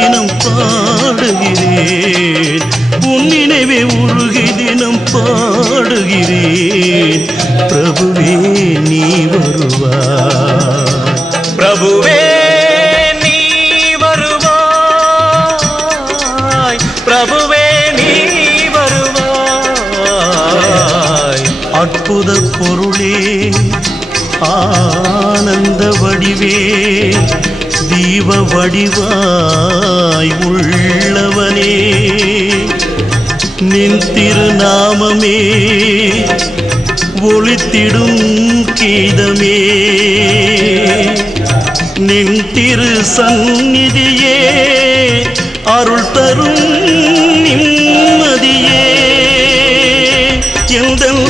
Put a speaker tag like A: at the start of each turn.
A: தினம் பாடுகிறேன். உன் நினைவை உருகி தினம் பாடுகிறேன். பிரபுவே நீ வருவாய்.
B: பிரபுவே பிரபுவே நீ வருவாய்.
A: அற்புத பொருளே ஆனந்த வடிவே தீப வடிவாய் திருநாமமே ஒளித்திடும் கீதமே. நின் திரு சந்நிதியே அருள் தரும் நிம்மதியே. எந்தன்